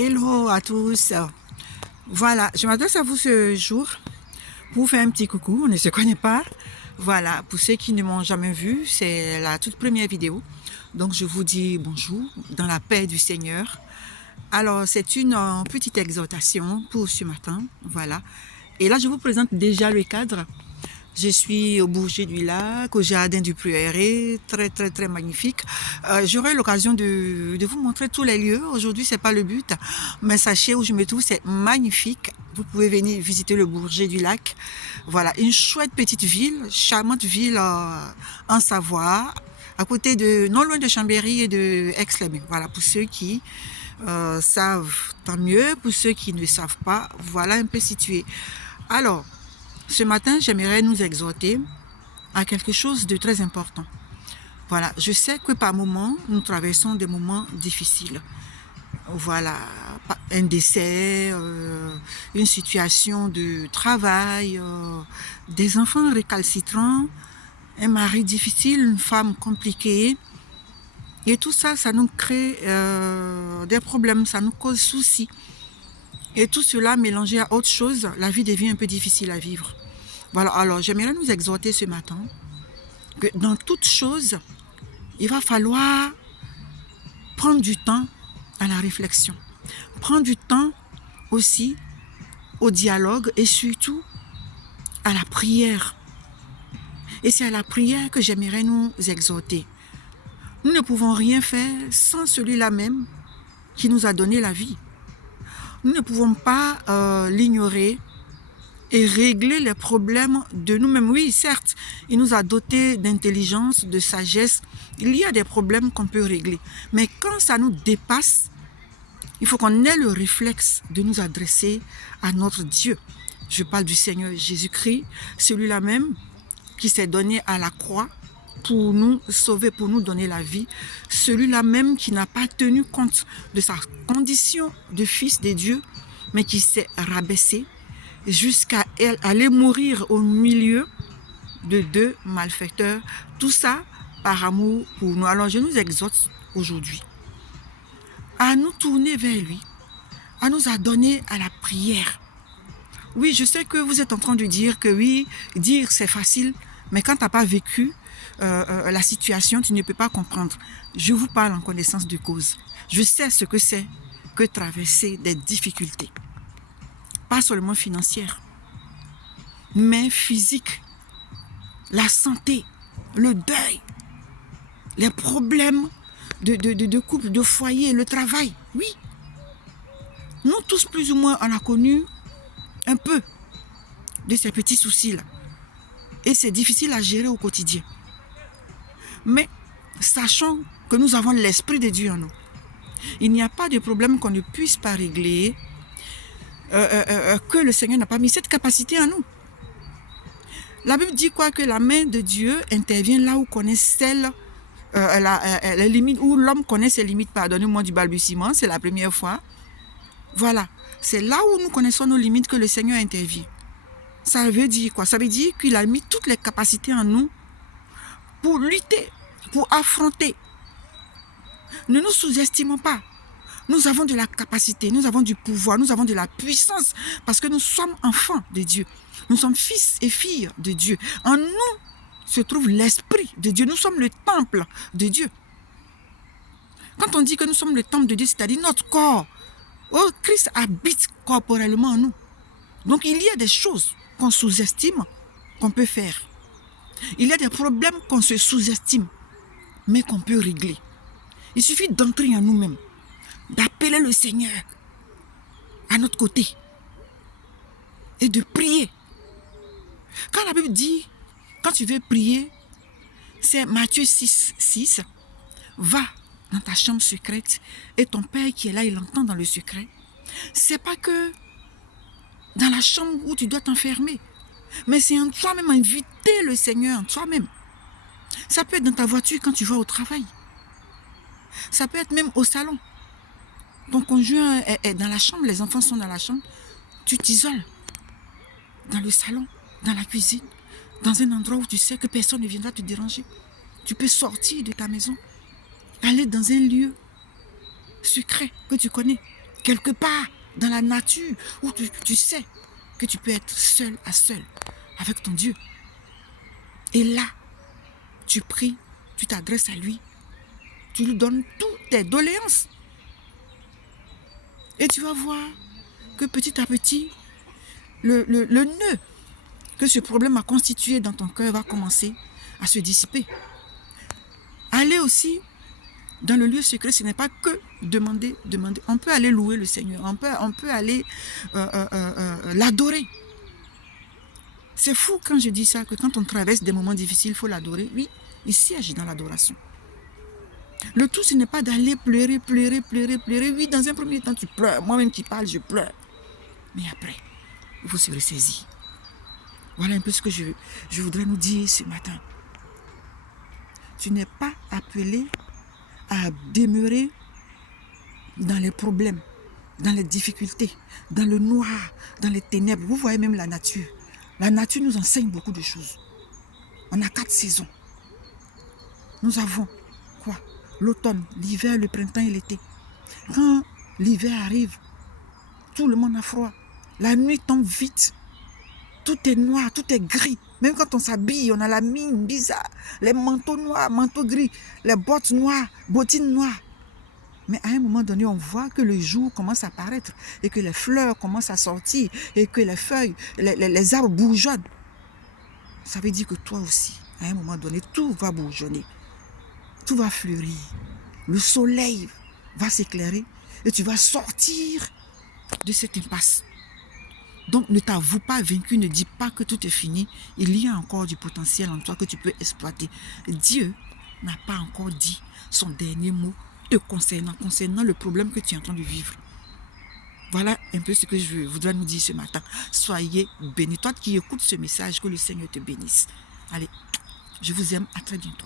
Hello à tous. Voilà, je m'adresse à vous ce jour pour vous faire un petit coucou. On ne se connaît pas. Voilà, pour ceux qui ne m'ont jamais vu, c'est la toute première vidéo. Donc, je vous dis bonjour dans la paix du Seigneur. Alors, c'est une petite exhortation pour ce matin. Voilà. Et là, je vous présente déjà le cadre. Je suis au Bourget du Lac, au Jardin du Prieuré, très magnifique. J'aurai l'occasion de vous montrer tous les lieux. Aujourd'hui, c'est pas le but, mais sachez où je me trouve, c'est magnifique. Vous pouvez venir visiter le Bourget du Lac. Voilà, une chouette petite ville, charmante ville en Savoie, à côté de, non loin de Chambéry et de Aix-les-Bains. Voilà, pour ceux qui savent, tant mieux. Pour ceux qui ne savent pas, voilà un peu situé. Alors, ce matin, j'aimerais nous exhorter à quelque chose de très important. Voilà, je sais que par moments, nous traversons des moments difficiles. Voilà, un décès, une situation de travail, des enfants récalcitrants, un mari difficile, une femme compliquée. Et tout ça, ça nous crée des problèmes, ça nous cause soucis. Et tout cela mélangé à autre chose, la vie devient un peu difficile à vivre. Voilà, alors j'aimerais nous exhorter ce matin que dans toute chose, il va falloir prendre du temps à la réflexion, prendre du temps aussi au dialogue et surtout à la prière. Et c'est à la prière que j'aimerais nous exhorter. Nous ne pouvons rien faire sans celui-là même qui nous a donné la vie. Nous ne pouvons pas l'ignorer et régler les problèmes de nous-mêmes. Oui, certes, il nous a dotés d'intelligence, de sagesse. Il y a des problèmes qu'on peut régler. Mais quand ça nous dépasse, il faut qu'on ait le réflexe de nous adresser à notre Dieu. Je parle du Seigneur Jésus-Christ, celui-là même qui s'est donné à la croix pour nous sauver, pour nous donner la vie. Celui-là même qui n'a pas tenu compte de sa condition de fils de Dieu, mais qui s'est rabaissé jusqu'à aller mourir au milieu de deux malfaiteurs. Tout ça par amour pour nous. Alors je nous exhorte aujourd'hui à nous tourner vers lui, à nous adonner à la prière. Oui, je sais que vous êtes en train de dire que oui, dire c'est facile, mais quand tu n'as pas vécu la situation, tu ne peux pas comprendre. Je vous parle en connaissance de cause. Je sais ce que c'est que traverser des difficultés. Pas seulement financières, mais physiques. La santé, le deuil, les problèmes de couple, de foyer, le travail. Oui. Nous tous, plus ou moins, on a connu un peu de ces petits soucis-là. Et c'est difficile à gérer au quotidien. Mais sachant que nous avons l'Esprit de Dieu en nous. Il n'y a pas de problème qu'on ne puisse pas régler, que le Seigneur n'a pas mis cette capacité en nous. La Bible dit quoi? Que la main de Dieu intervient là où connaît les limites, où l'homme connaît ses limites. Pardonnez-moi du balbutiement, c'est la première fois. Voilà, c'est là où nous connaissons nos limites que le Seigneur intervient. Ça veut dire quoi? Ça veut dire qu'il a mis toutes les capacités en nous pour lutter, pour affronter. Ne nous sous-estimons pas. Nous avons de la capacité, nous avons du pouvoir, nous avons de la puissance parce que nous sommes enfants de Dieu. Nous sommes fils et filles de Dieu. En nous se trouve l'Esprit de Dieu. Nous sommes le temple de Dieu. Quand on dit que nous sommes le temple de Dieu, c'est-à-dire notre corps. Oh, Christ habite corporellement en nous. Donc il y a des choses qu'on sous-estime, qu'on peut faire. Il y a des problèmes qu'on se sous-estime, mais qu'on peut régler. Il suffit d'entrer en nous-mêmes, d'appeler le Seigneur à notre côté et de prier. Quand la Bible dit, quand tu veux prier, c'est Matthieu 6, va dans ta chambre secrète et ton Père qui est là, il entend dans le secret. C'est pas que dans la chambre où tu dois t'enfermer, mais c'est en toi-même, inviter le Seigneur en toi-même. Ça peut être dans ta voiture quand tu vas au travail. Ça peut être même au salon. Ton conjoint est dans la chambre, les enfants sont dans la chambre. Tu t'isoles dans le salon, dans la cuisine, dans un endroit où tu sais que personne ne viendra te déranger. Tu peux sortir de ta maison, aller dans un lieu secret que tu connais quelque part dans la nature où tu sais que tu peux être seul à seul avec ton Dieu. Et là, tu pries, tu t'adresses à lui, tu lui donnes toutes tes doléances. Et tu vas voir que petit à petit, le nœud que ce problème a constitué dans ton cœur va commencer à se dissiper. Aller aussi dans le lieu secret, ce n'est pas que demander. On peut aller louer le Seigneur, on peut aller l'adorer. C'est fou quand je dis ça, que quand on traverse des moments difficiles, il faut l'adorer. Oui, il siège dans l'adoration. Le tout, ce n'est pas d'aller pleurer. Oui, dans un premier temps, tu pleures. Moi-même qui parle, je pleure. Mais après, il faut se ressaisir. Voilà un peu ce que je voudrais nous dire ce matin. Tu n'es pas appelé à demeurer dans les problèmes, dans les difficultés, dans le noir, dans les ténèbres. Vous voyez même la nature. La nature nous enseigne beaucoup de choses. On a 4 saisons. Nous avons quoi? L'automne, l'hiver, le printemps et l'été. Quand l'hiver arrive, tout le monde a froid. La nuit tombe vite. Tout est noir, tout est gris. Même quand on s'habille, on a la mine bizarre. Les manteaux noirs, manteaux gris. Les bottes noires, bottines noires. Mais à un moment donné, on voit que le jour commence à apparaître et que les fleurs commencent à sortir et que les feuilles, les arbres bourgeonnent. Ça veut dire que toi aussi, à un moment donné, tout va bourgeonner. Tout va fleurir. Le soleil va s'éclairer et tu vas sortir de cette impasse. Donc, ne t'avoue pas vaincu, ne dis pas que tout est fini. Il y a encore du potentiel en toi que tu peux exploiter. Dieu n'a pas encore dit son dernier mot te concernant le problème que tu es en train de vivre. Voilà un peu ce que je voudrais nous dire ce matin. Soyez bénis. Toi qui écoutes ce message, que le Seigneur te bénisse. Allez, je vous aime. À très bientôt.